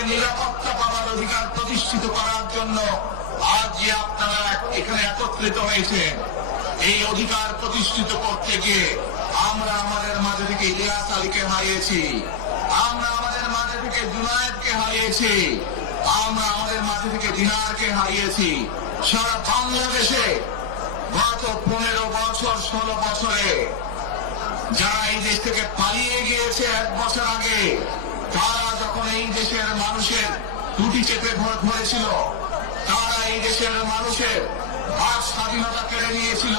জনগণের নিরাপত্তা পাওয়ার অধিকার প্রতিষ্ঠিত করার জন্য আজ যে আপনারা এখানে একত্রিত হয়েছেন, এই অধিকার প্রতিষ্ঠিত করতে গিয়ে আমরা আমাদের মাঝে থেকে ইলিয়াস আলীকে হারিয়েছি, আমরা আমাদের মাঝে থেকে জুনায়েদকে হারিয়েছি, আমরা আমাদের মাঝে থেকে দিনারকে হারিয়েছি। সারা বাংলাদেশে গত 15 বছর 16 বছরে যারা এই দেশ থেকে পালিয়ে গিয়েছে 1 বছর আগে, তারা যখন এই দেশের মানুষের টুটি চেপে ধরেছিল, তারা এই দেশের মানুষের বাক স্বাধীনতা কেড়ে নিয়েছিল,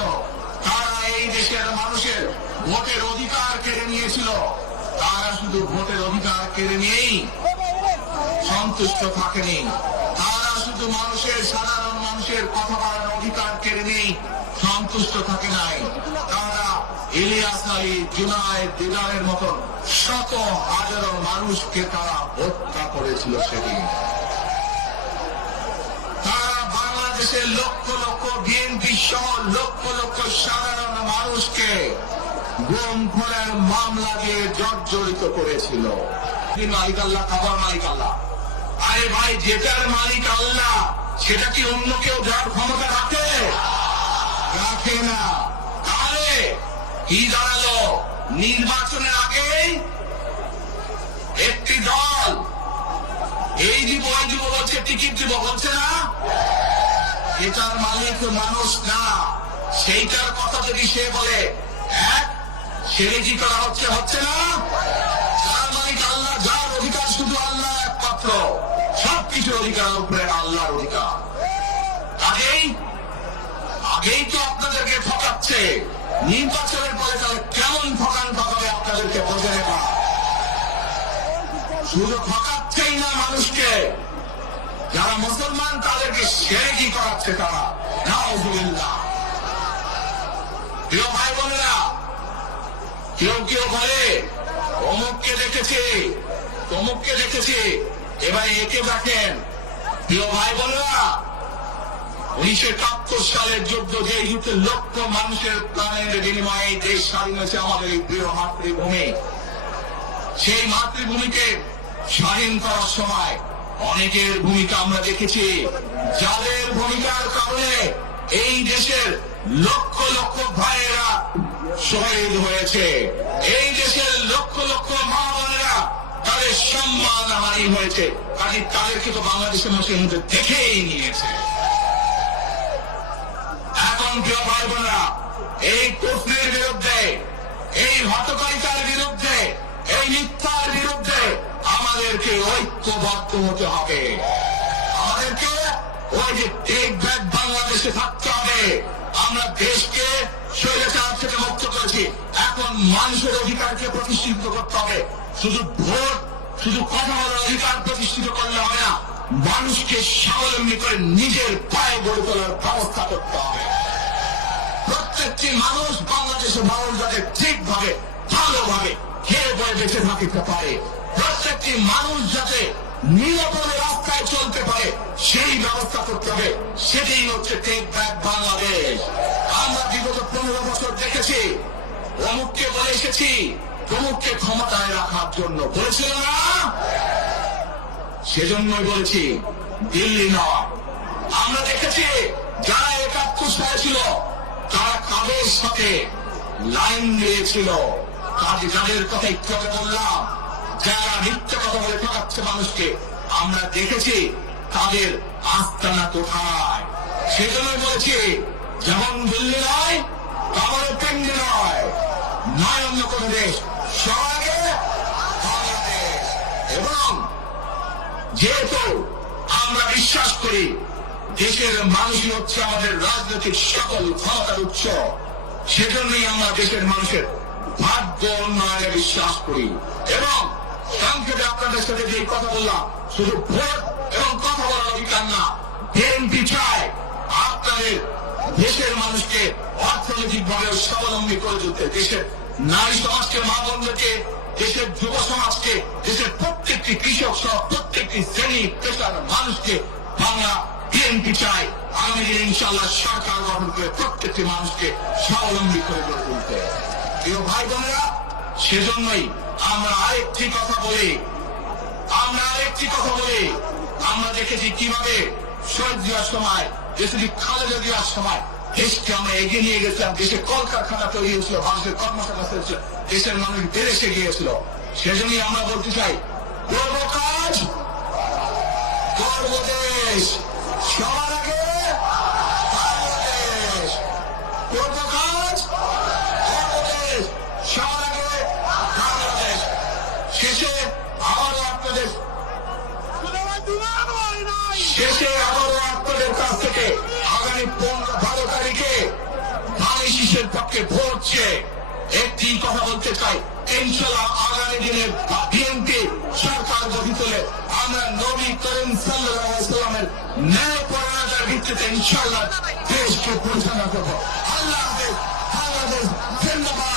তারা এই দেশের মানুষের ভোটের অধিকার কেড়ে নিয়েছিল, তারা শুধু ভোটের অধিকার কেড়ে নিয়েই সন্তুষ্ট থাকেনি, তারা শুধু সাধারণ মানুষের কথা বলার অধিকার কেড়ে নিয়েই সন্তুষ্ট থাকে নাই, তারা ইলিয়াস আলী, জুনায়েদ, দিদারের মতন শত হাজারো মানুষকে তারা হত্যা করেছিল সেদিন। তারা বাংলাদেশের লক্ষ লক্ষ বিএনপি সহ লক্ষ লক্ষ সাধারণ মানুষকে গুম খুনের মামলা দিয়ে জর্জরিত করেছিল। মালিক আল্লাহ, খাবার মালিক আল্লাহ। আরে ভাই, যেটার মালিক আল্লাহ সেটা কি অন্য কেউ যার ক্ষমতা রাখে? রাখে না। তাহলে কি দাঁড়ালো? নির্বাচনের আগে একটি দল এই দিব ওই দিব বলছে, টিকিট দিব বলছে না, এটার মালিক মানুষ না। সেইটার কথা যদি সে বলে, সেরে কি করা হচ্ছে না? যার মালিক আল্লাহ, যার অধিকার শুধু আল্লাহ একমাত্র, সবকিছুর অধিকার উপরে আল্লাহর অধিকার। আগেই তো আপনাদেরকে ঠকাচ্ছে, নির্বাচনের পরে তাহলে কেমন ঠকাবে আপনাদেরকে বোঝে নেওয়া। শুধু ঠকাচ্ছেই না মানুষকে, যারা মুসলমান তাদেরকে শিরকি করাচ্ছে তারা। নাউযুবিল্লাহ। প্রিয় ভাই বোনেরা, কেউ কেউ বলে অমুককে দেখেছি, তমুককে দেখেছি, এবার একে দেখেন। প্রিয় ভাই বোনেরা, 1971 সালের যুদ্ধ, যে যুদ্ধে লক্ষ মানুষের প্রাণের বিনিময়ে দেশ স্বাধীন হয়েছে, আমাদের এই প্রিয় মাতৃভূমি, সেই মাতৃভূমিকে স্বাধীন করার সময় অনেকের ভূমিকা আমরা দেখেছি, যাদের ভূমিকার কারণে এই দেশের লক্ষ লক্ষ ভাইয়েরা শহীদ হয়েছে, এই দেশের লক্ষ লক্ষ মা বোনেরা তাদের সম্মান হানি হয়েছে। কাজে তাদেরকে তো বাংলাদেশের মানুষের মধ্যে দেখেই নিয়েছে। এখন প্রিয় ভাই বোনেরা, এই কুফরির বিরুদ্ধে, এই হটকারিতার বিরুদ্ধে, এই মিথ্যার বিরুদ্ধে আমাদেরকে ঐক্যবদ্ধ হতে হবে। আমাদেরকে ওই যে টেক ব্যাক বাংলাদেশে থাকতে হবে। আমরা দেশকে স্বৈরাচার থেকে মুক্ত করেছি, এখন মানুষের অধিকারকে প্রতিষ্ঠিত করতে হবে। শুধু ভোট, শুধু কথা বলার অধিকার প্রতিষ্ঠিত করলে হবে না, মানুষকে স্বাবলম্বী করে নিজের পায়ে গড়ে তোলার ব্যবস্থা করতে হবে। প্রত্যেকটি মানুষ বাংলাদেশের মানুষ যাতে ঠিকভাবে, ভালোভাবে খেয়ে বয়ে বেঁচে থাকতে পারে, প্রত্যেকটি মানুষ যাতে নিরাপদে রাস্তায় চলতে পারে, সেই ব্যবস্থা করতে হবে। সেটাই হচ্ছে টেক ব্যাক বাংলাদেশ। আমরা বিগত 15 বছর দেখেছি, অমুককে বলে এসেছি, তমুককে ক্ষমতায় রাখার জন্য বলেছিল না, সেজন্যই বলেছি দিল্লি নয়। আমরা দেখেছি যারা 71 সালে ছিল, তারা কাদের সাথে লাইন দিয়েছিল, যাদের কথা একটু আগে বললাম, যারা মিথ্যা কথা বলে ঠকাচ্ছে মানুষকে, আমরা দেখেছি তাদের আস্তানা কোথায়। সেজন্যই বলেছি, যেমন দিল্লি নয়, কাবারের পিণ্ডি নয়, নয় অন্য কোন দেশ, সবাইকে বাংলাদেশ। এবং যেহেতু আমরা বিশ্বাস করি দেশের মানুষই হচ্ছে আমাদের রাজনৈতিক সকল ক্ষমতার উৎস, সেজন্যই আমরা দেশের মানুষের ভাগ্য উন্নয়নে বিশ্বাস করি। এবং সংক্ষেপে আপনাদের সাথে যে কথা বললাম, শুধু ভোট এবং কথা বলার অধিকার না, বিএনপি চায় আপনাদের দেশের মানুষকে অর্থনৈতিকভাবে স্বাবলম্বী করে তুলতে, দেশের নারী সমাজকে, মা বোনদেরকে, দেশের যুব সমাজকে, দেশের প্রত্যেকটি কৃষক সহ প্রত্যেকটি শ্রেণী পেশার মানুষকে বাংলা বিএনপি চায় আগামী দিনে ইনশাআল্লাহ সরকার গঠন করে প্রত্যেকটি মানুষকে স্বাবলম্বী করে গড়ে তুলতে। প্রিয় ভাই বোনেরা, সেজন্যই আমরা আরেকটি কথা বলি, আমরা আরেকটি কথা বলি, আমরা দেখেছি কিভাবে শহীদ জিয়ার সময়, দেশটি খালেদা জিয়ার সময় দেশকে আমরা এগিয়ে নিয়ে গেছিলাম। দেশে কলকারখানা তৈরি হয়েছিল, মানুষের কর্মসংস্থান হয়েছিল, দেশের মানুষ বিদেশে গিয়েছিল। সেজন্যই আমরা বলতে চাই, করব কাজ, করব দেশ, সবার আগে বাংলাদেশ। করব কাজ, করব দেশ, সবার আগে বাংলাদেশ। শেষে আবারও আপনাদের কাছ থেকে আগামী 15-12 তারিখে বাংলাদেশের পক্ষে ভোট চেয়ে একটি কথা বলতে চাই, ইনশাআল্লাহ আগামী দিনে বিএনপি সরকার গঠিত হলে আমরা নবী করিম সাল্লাল্লাহু আলাইহি ওয়াসাল্লামের ন্যায় পরায়ণতার ভিত্তিতে ইনশাআল্লাহ দেশকে পরিচালনা করব। আল্লাহ হাফেজ, বাংলাদেশ জিন্দাবাদ।